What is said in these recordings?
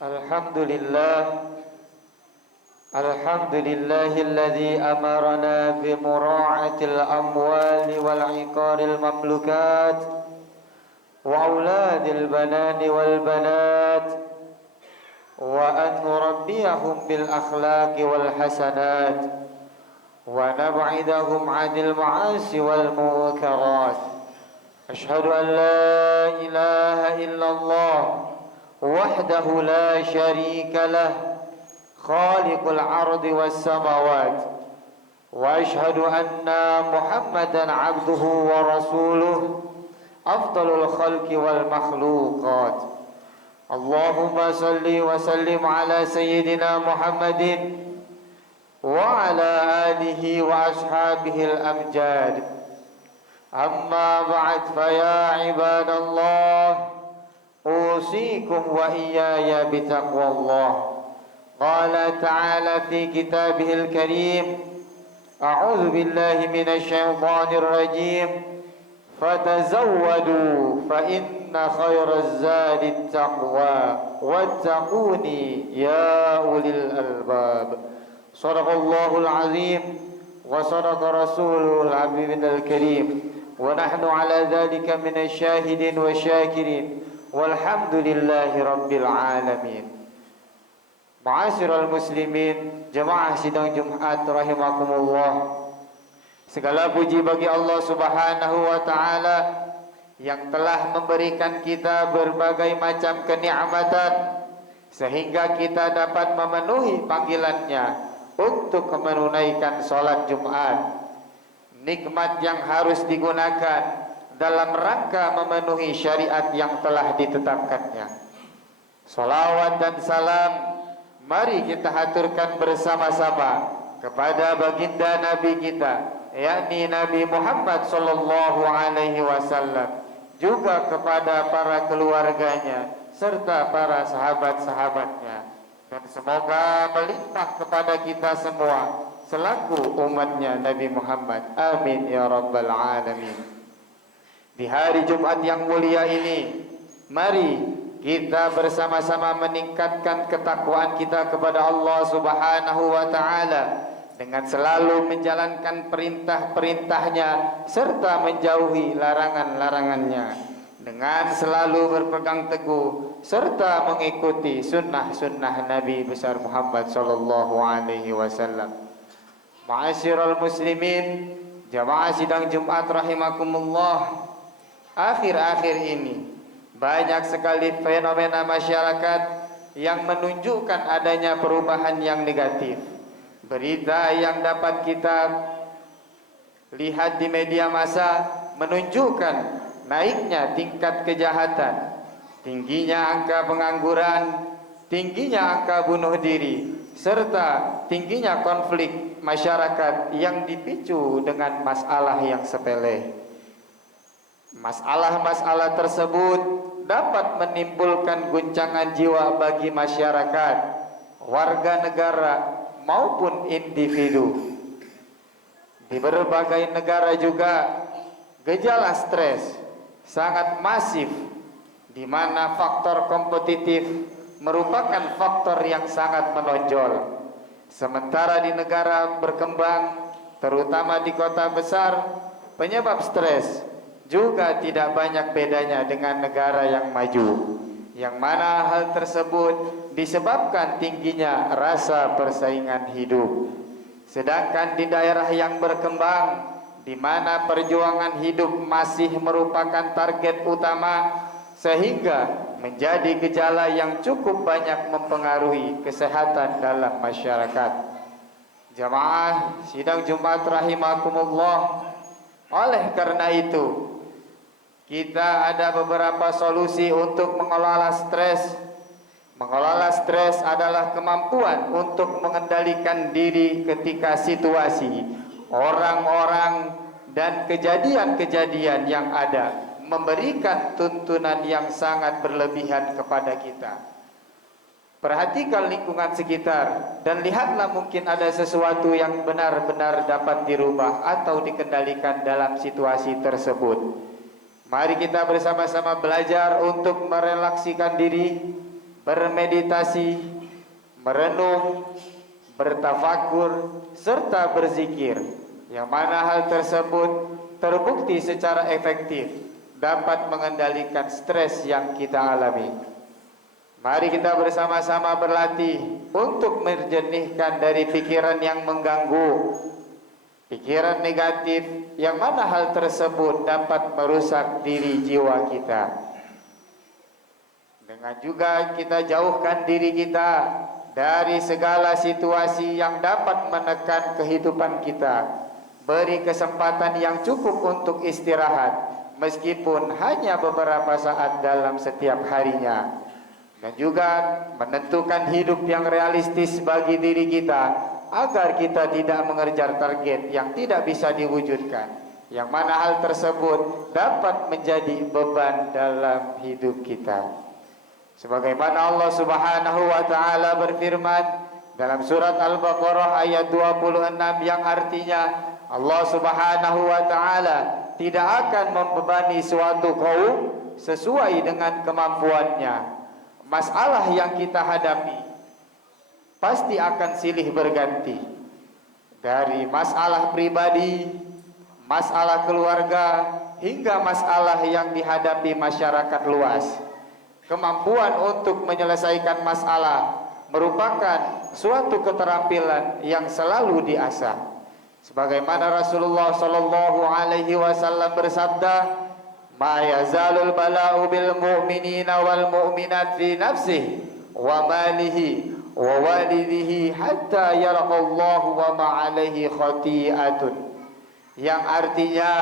Alhamdulillah, alladzi amarna bi mura'atil amwali wal 'iqaril mamlukat wa auladil banani wal banat wa an nurabbiyahum bil akhlaqi wal hasanat wa nab'idahum 'anil ma'asi wal munkarat. Asyhadu an la ilaha illallah وحده لا شريك له خالق الأرض والسماوات وأشهد أن محمدا عبده ورسوله أفضل الخلق والمخلوقات. اللهم صل وسلم على سيدنا محمد وعلى آله وأصحابه الأمجاد. أما بعد فيا عباد الله أوصيكم وإياي بتقوى الله. قال تعالى في كتابه الكريم: أعوذ بالله من الشيطان الرجيم فتزودوا فإن خير الزاد التقوى واتقوني يا أولي الألباب. صدق الله العظيم وصدق رسوله الحبيب الكريم ونحن على ذلك من الشاهدين والشاكرين walhamdulillahi rabbil alamin. Ma'asyiral muslimin, jemaah sidang Jumat rahimakumullah. Segala puji bagi Allah Subhanahu wa taala yang telah memberikan kita berbagai macam kenikmatan sehingga kita dapat memenuhi panggilannya untuk menunaikan salat Jumat. Nikmat yang harus digunakan dalam rangka memenuhi syariat yang telah ditetapkannya. Salawat dan salam mari kita haturkan bersama-sama kepada baginda Nabi kita, yakni Nabi Muhammad sallallahu alaihi wasallam, juga kepada para keluarganya serta para sahabat-sahabatnya, dan semoga melimpah kepada kita semua selaku umatnya Nabi Muhammad. Amin ya rabbal alamin. Di hari Jumat yang mulia ini, mari kita bersama-sama meningkatkan ketakwaan kita kepada Allah Subhanahu wa taala dengan selalu menjalankan perintah-perintahnya serta menjauhi larangan-larangannya, dengan selalu berpegang teguh serta mengikuti sunnah-sunnah Nabi besar Muhammad sallallahu alaihi wasallam. Ma'asyiral muslimin, jamaah sidang Jumat rahimakumullah. Akhir-akhir ini banyak sekali fenomena masyarakat yang menunjukkan adanya perubahan yang negatif. Berita yang dapat kita lihat di media massa menunjukkan naiknya tingkat kejahatan, tingginya angka pengangguran, tingginya angka bunuh diri, serta tingginya konflik masyarakat yang dipicu dengan masalah yang sepele. Masalah-masalah tersebut dapat menimbulkan guncangan jiwa bagi masyarakat, warga negara maupun individu. Di berbagai negara juga gejala stres sangat masif, di mana faktor kompetitif merupakan faktor yang sangat menonjol. Sementara di negara berkembang, terutama di kota besar, penyebab stres juga tidak banyak bedanya dengan negara yang maju, yang mana hal tersebut disebabkan tingginya rasa persaingan hidup. Sedangkan di daerah yang berkembang, di mana perjuangan hidup masih merupakan target utama, sehingga menjadi gejala yang cukup banyak mempengaruhi kesehatan dalam masyarakat. Jamaah sidang Jumat rahimakumullah, oleh karena itu kita ada beberapa solusi untuk mengelola stres. Mengelola stres adalah kemampuan untuk mengendalikan diri ketika situasi, orang-orang, dan kejadian-kejadian yang ada memberikan tuntunan yang sangat berlebihan kepada kita. Perhatikan lingkungan sekitar dan lihatlah, mungkin ada sesuatu yang benar-benar dapat dirubah atau dikendalikan dalam situasi tersebut. Mari kita bersama-sama belajar untuk merelaksikan diri, bermeditasi, merenung, bertafakur, serta berzikir, yang mana hal tersebut terbukti secara efektif dapat mengendalikan stres yang kita alami. Mari kita bersama-sama berlatih untuk menjernihkan dari pikiran yang mengganggu, pikiran negatif, yang mana hal tersebut dapat merusak diri jiwa kita. Dengan juga kita jauhkan diri kita dari segala situasi yang dapat menekan kehidupan kita. Beri kesempatan yang cukup untuk istirahat, meskipun hanya beberapa saat dalam setiap harinya. Dan juga menentukan hidup yang realistis bagi diri kita, agar kita tidak mengejar target yang tidak bisa diwujudkan, yang mana hal tersebut dapat menjadi beban dalam hidup kita. Sebagaimana Allah Subhanahu wa taala berfirman dalam surat Al-Baqarah ayat 26, yang artinya Allah Subhanahu wa taala tidak akan membebani suatu kaum sesuai dengan kemampuannya. Masalah yang kita hadapi pasti akan silih berganti, dari masalah pribadi, masalah keluarga, hingga masalah yang dihadapi masyarakat luas. Kemampuan untuk menyelesaikan masalah merupakan suatu keterampilan yang selalu diasah. Sebagaimana Rasulullah sallallahu alaihi wasallam bersabda, "Ma yazalul bala'u bil mu'minina wal mu'minat fi nafsihi wa malihi wa walidihi hatta yalaqallahu wa ma alaihi khati'atun." Yang artinya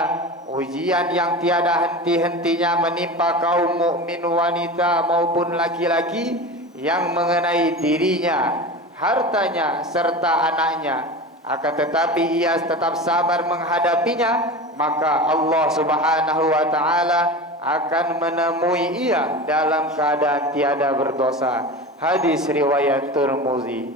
ujian yang tiada henti-hentinya menimpa kaum mukmin wanita maupun laki-laki yang mengenai dirinya, hartanya serta anaknya, akan tetapi ia tetap sabar menghadapinya, maka Allah Subhanahu wa taala akan menemui ia dalam keadaan tiada berdosa. Hadis riwayat Tirmizi.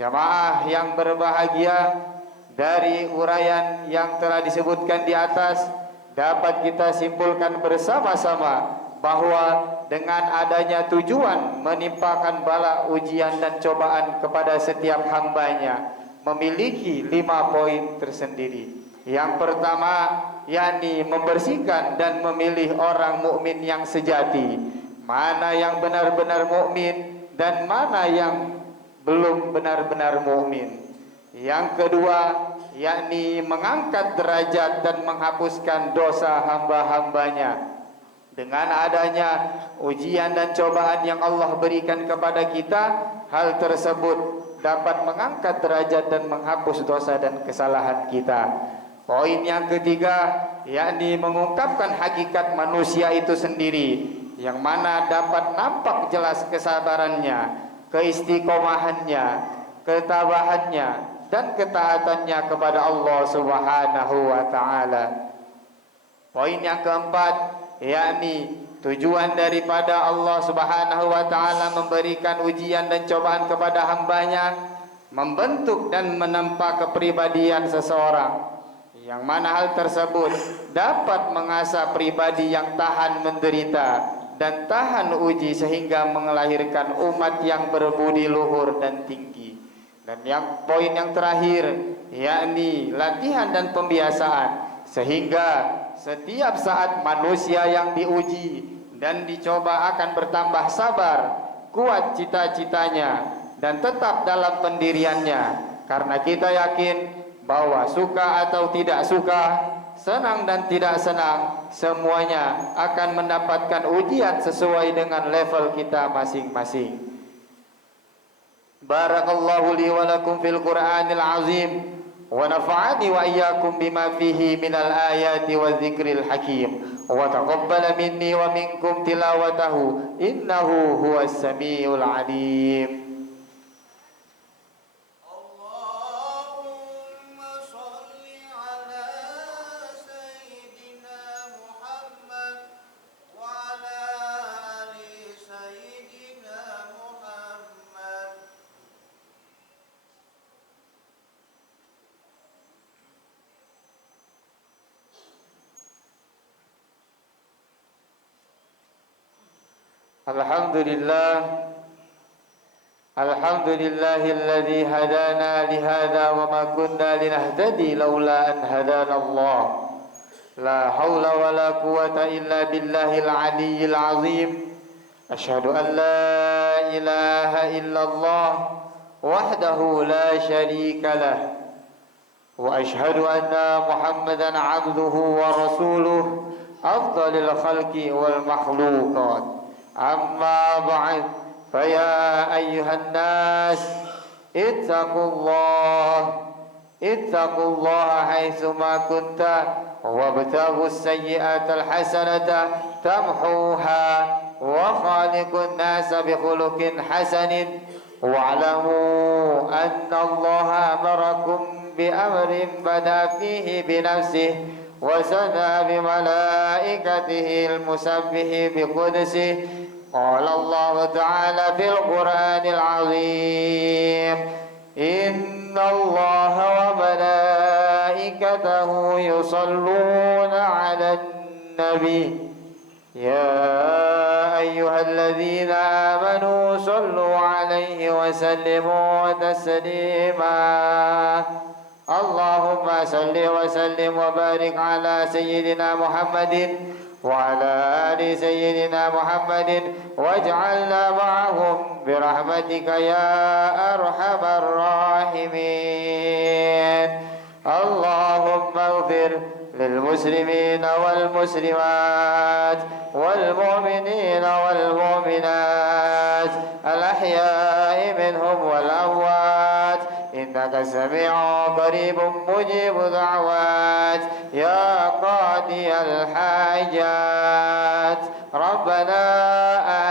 Jamaah yang berbahagia, dari uraian yang telah disebutkan di atas dapat kita simpulkan bersama-sama bahwa dengan adanya tujuan menimpakan bala ujian dan cobaan kepada setiap hambanya memiliki 5 poin tersendiri. Yang pertama, yakni membersihkan dan memilih orang mukmin yang sejati, mana yang benar-benar mukmin dan mana yang belum benar-benar mukmin. Yang kedua, yakni mengangkat derajat dan menghapuskan dosa hamba-hambanya. Dengan adanya ujian dan cobaan yang Allah berikan kepada kita, hal tersebut dapat mengangkat derajat dan menghapus dosa dan kesalahan kita. Poin yang ketiga, yakni mengungkapkan hakikat manusia itu sendiri, yang mana dapat nampak jelas kesabarannya, keistiqomahannya, ketabahannya, dan ketaatannya kepada Allah Subhanahu wa taala. Poin yang keempat, yakni tujuan daripada Allah Subhanahu wa taala memberikan ujian dan cobaan kepada hambanya, membentuk dan menempa kepribadian seseorang, yang mana hal tersebut dapat mengasah pribadi yang tahan menderita dan tahan uji, sehingga melahirkan umat yang berbudi luhur dan tinggi. Dan yang poin yang terakhir, yakni latihan dan pembiasaan, sehingga setiap saat manusia yang diuji dan dicoba akan bertambah sabar, kuat cita-citanya, dan tetap dalam pendiriannya. Karena kita yakin bahwa suka atau tidak suka, senang dan tidak senang, semuanya akan mendapatkan ujian sesuai dengan level kita masing-masing. Barakallahu li wa lakum fil Qur'anil azim, wa nafa'ani wa iyyakum bima fihi minal ayati wa dzikril hakim, wa taqabbala minni wa minkum tilawatahu innahu huwas samiul alim. Alhamdulillah, الحمد لله الذي هدانا لهذا وما كنا لنهتدي لولا أن هدانا الله لا حول ولا قوة إلا بالله العلي العظيم أشهد أن لا إله إلا الله وحده لا شريك له وأشهد أن محمدا عبده ورسوله أفضل الخلق والمخلوقات أما بعد فيا أيها الناس اتقوا الله حيثما كنت وابتغوا السيئات الحسنة تمحوها وخالق الناس بخلق حسن واعلموا أن الله أمركم بأمر بدأ فيه بنفسه وثنى بملائكته المسبح بقدسه قال الله تعالى في القرآن العظيم إن الله وملائكته يصلون على النبي يا أيها الذين آمنوا صلوا عليه وسلموا تسليما اللهم صل وسلم وبارك على سيدنا محمد وعلى آل سيدنا محمد واجعلنا معهم برحمتك يا أرحم الراحمين اللهم اغفر للمسلمين والمسلمات والمؤمنين والمؤمنات الأحياء منهم والأموات إنك سميع قريب مجيب دعوات يا قاضي الحاجات ربنا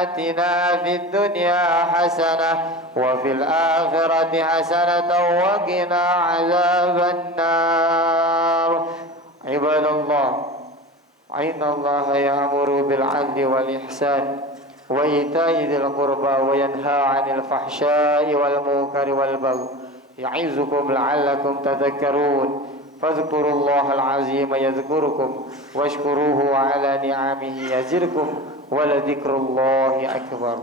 آتنا في الدنيا حسنة وفي الآخرة حسنة وقنا عذاب النار عباد الله إن الله يأمر بالعدل والإحسان وإيتاء ذي القربى وينهى عن الفحشاء والمنكر والبغي يعظكم لعلكم تذكرون فاذكروا الله العظيم يذكركم واشكروه على نعمه يزدكم ولذكر الله أكبر